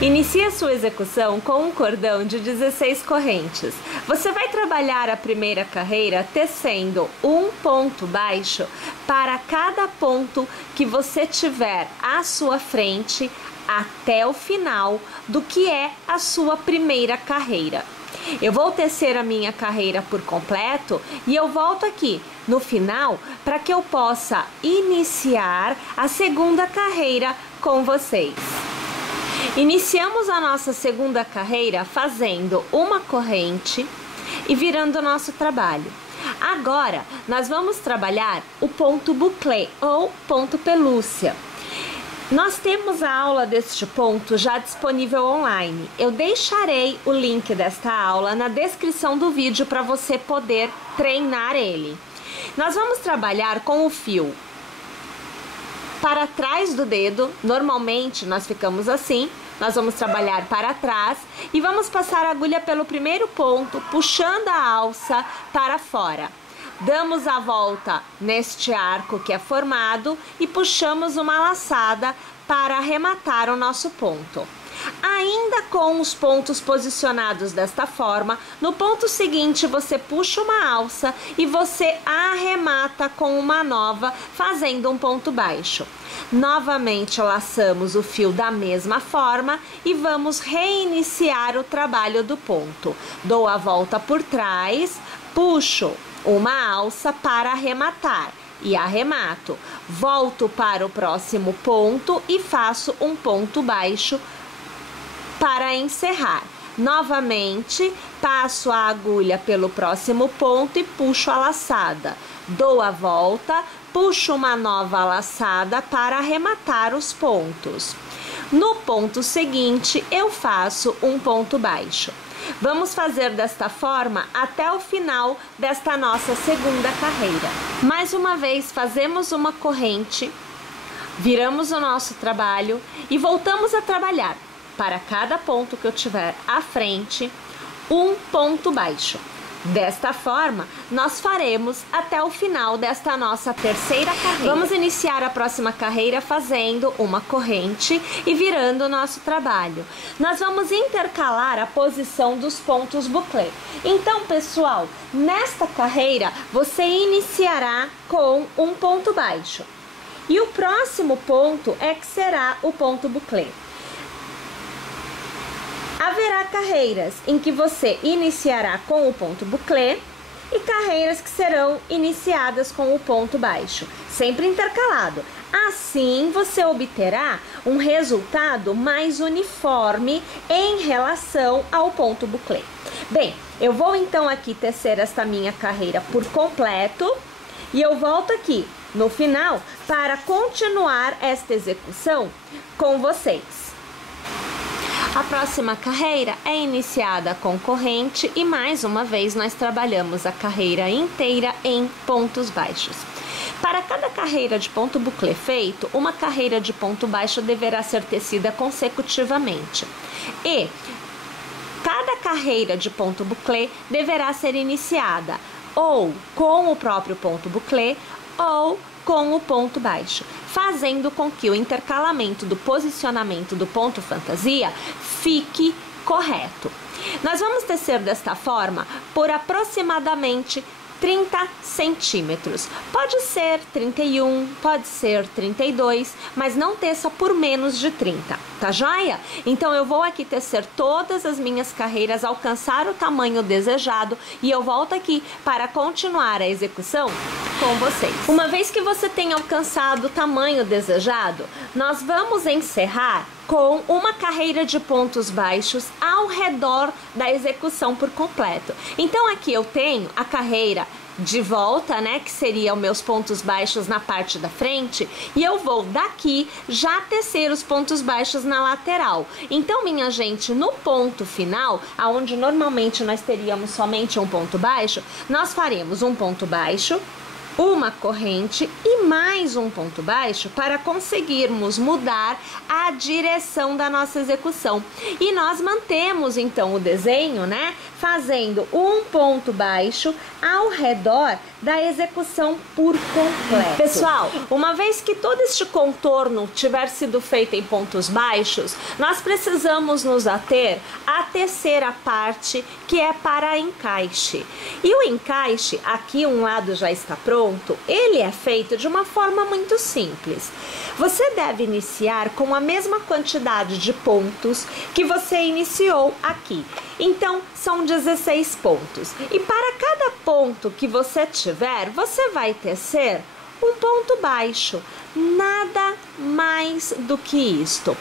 Inicie a sua execução com um cordão de 16 correntes. Você vai trabalhar a primeira carreira tecendo um ponto baixo para cada ponto que você tiver à sua frente até o final do que é a sua primeira carreira. Eu vou tecer a minha carreira por completo e eu volto aqui no final para que eu possa iniciar a segunda carreira com vocês. Iniciamos a nossa segunda carreira fazendo uma corrente e virando o nosso trabalho. Agora, nós vamos trabalhar o ponto bouclé ou ponto pelúcia. Nós temos a aula deste ponto já disponível online. Eu deixarei o link desta aula na descrição do vídeo para você poder treinar ele. Nós vamos trabalhar com o fio para trás do dedo. Normalmente nós ficamos assim. Nós vamos trabalhar para trás e vamos passar a agulha pelo primeiro ponto, puxando a alça para fora. Damos a volta neste arco que é formado e puxamos uma laçada para arrematar o nosso ponto. Ainda com os pontos posicionados desta forma, no ponto seguinte você puxa uma alça e você arremata com uma nova, fazendo um ponto baixo. Novamente laçamos o fio da mesma forma e vamos reiniciar o trabalho do ponto. Dou a volta por trás, puxo uma alça para arrematar e arremato. Volto para o próximo ponto e faço um ponto baixo para encerrar. Novamente, passo a agulha pelo próximo ponto e puxo a laçada. Dou a volta, puxo uma nova laçada para arrematar os pontos. No ponto seguinte, eu faço um ponto baixo. Vamos fazer desta forma até o final desta nossa segunda carreira. Mais uma vez, fazemos uma corrente, viramos o nosso trabalho e voltamos a trabalhar. Para cada ponto que eu tiver à frente, um ponto baixo. Desta forma, nós faremos até o final desta nossa terceira carreira. Vamos iniciar a próxima carreira fazendo uma corrente e virando o nosso trabalho. Nós vamos intercalar a posição dos pontos bouclé. Então, pessoal, nesta carreira, você iniciará com um ponto baixo. E o próximo ponto é que será o ponto bouclé. Haverá carreiras em que você iniciará com o ponto bouclé e carreiras que serão iniciadas com o ponto baixo, sempre intercalado. Assim, você obterá um resultado mais uniforme em relação ao ponto bouclé. Bem, eu vou então aqui tecer esta minha carreira por completo e eu volto aqui no final para continuar esta execução com vocês. A próxima carreira é iniciada com corrente e mais uma vez nós trabalhamos a carreira inteira em pontos baixos. Para cada carreira de ponto bouclé feito, uma carreira de ponto baixo deverá ser tecida consecutivamente. E cada carreira de ponto bouclé deverá ser iniciada ou com o próprio ponto bouclé ou com o ponto baixo, fazendo com que o intercalamento do posicionamento do ponto fantasia fique correto. Nós vamos tecer desta forma por aproximadamente 30 centímetros. Pode ser 31, pode ser 32, mas não teça por menos de 30, tá joia? Então eu vou aqui tecer todas as minhas carreiras, alcançar o tamanho desejado e eu volto aqui para continuar a execução com vocês. Uma vez que você tenha alcançado o tamanho desejado, nós vamos encerrar com uma carreira de pontos baixos ao redor da execução por completo. Então aqui eu tenho a carreira de volta, né, que seria os meus pontos baixos na parte da frente, e eu vou daqui já tecer os pontos baixos na lateral. Então, minha gente, no ponto final, aonde normalmente nós teríamos somente um ponto baixo, nós faremos um ponto baixo, uma corrente e mais um ponto baixo para conseguirmos mudar a direção da nossa execução. E nós mantemos então o desenho, né, fazendo um ponto baixo ao redor da execução por completo. Pessoal, uma vez que todo este contorno tiver sido feito em pontos baixos, nós precisamos nos ater à terceira parte, que é para encaixe. E o encaixe, aqui um lado já está pronto, ele é feito de uma forma muito simples. Você deve iniciar com a mesma quantidade de pontos que você iniciou aqui. Então, são 16 pontos. E para cada ponto que você tiver, você vai tecer um ponto baixo. Nada mais do que isto.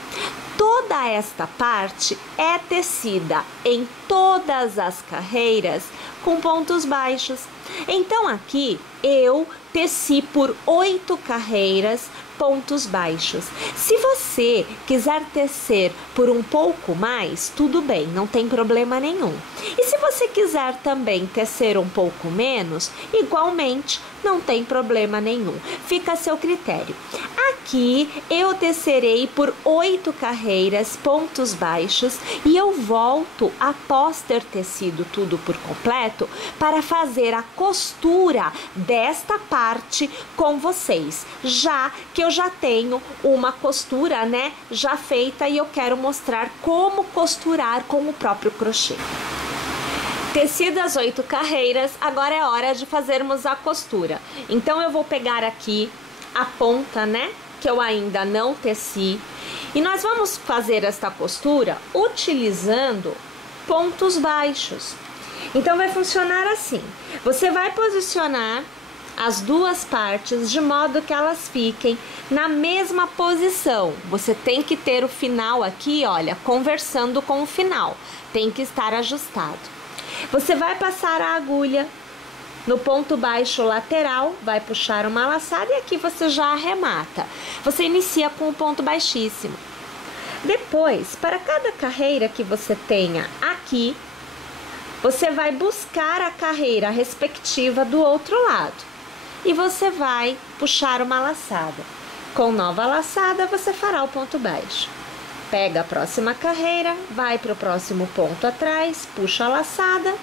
Toda esta parte é tecida em todas as carreiras com pontos baixos. Então, aqui eu teci por 8 carreiras pontos baixos. Se você quiser tecer por um pouco mais, tudo bem, não tem problema nenhum. E se você quiser também tecer um pouco menos, igualmente, não tem problema nenhum. Fica a seu critério. Aqui eu tecerei por 8 carreiras pontos baixos e eu volto após ter tecido tudo por completo para fazer a costura desta parte com vocês, já que eu já tenho uma costura, né, já feita e eu quero mostrar como costurar com o próprio crochê. Tecidas 8 carreiras, agora é hora de fazermos a costura. Então eu vou pegar aqui a ponta, né, que eu ainda não teci, e nós vamos fazer esta costura utilizando pontos baixos. Então vai funcionar assim: você vai posicionar as duas partes de modo que elas fiquem na mesma posição. Você tem que ter o final aqui, olha, conversando com o final, tem que estar ajustado. Você vai passar a agulha no ponto baixo lateral, vai puxar uma laçada e aqui você já arremata. Você inicia com o ponto baixíssimo. Depois, para cada carreira que você tenha aqui, você vai buscar a carreira respectiva do outro lado e você vai puxar uma laçada. Com nova laçada, você fará o ponto baixo. Pega a próxima carreira, vai para o próximo ponto atrás, puxa a laçada,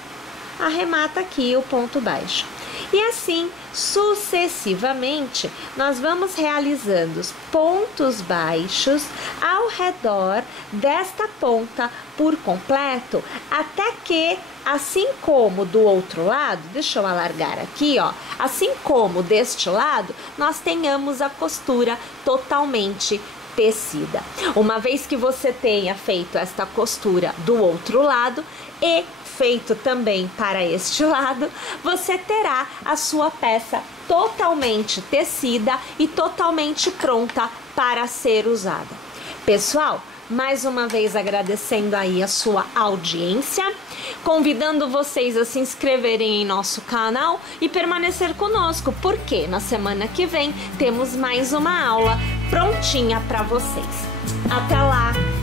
arremata aqui o ponto baixo. E assim, sucessivamente, nós vamos realizando os pontos baixos ao redor desta ponta por completo, até que, assim como do outro lado, deixa eu alargar aqui, ó, assim como deste lado, nós tenhamos a costura totalmente tecida. Uma vez que você tenha feito esta costura do outro lado e feito também para este lado, você terá a sua peça totalmente tecida e totalmente pronta para ser usada. Pessoal, mais uma vez agradecendo aí a sua audiência, convidando vocês a se inscreverem em nosso canal e permanecer conosco, porque na semana que vem temos mais uma aula prontinha para vocês. Até lá!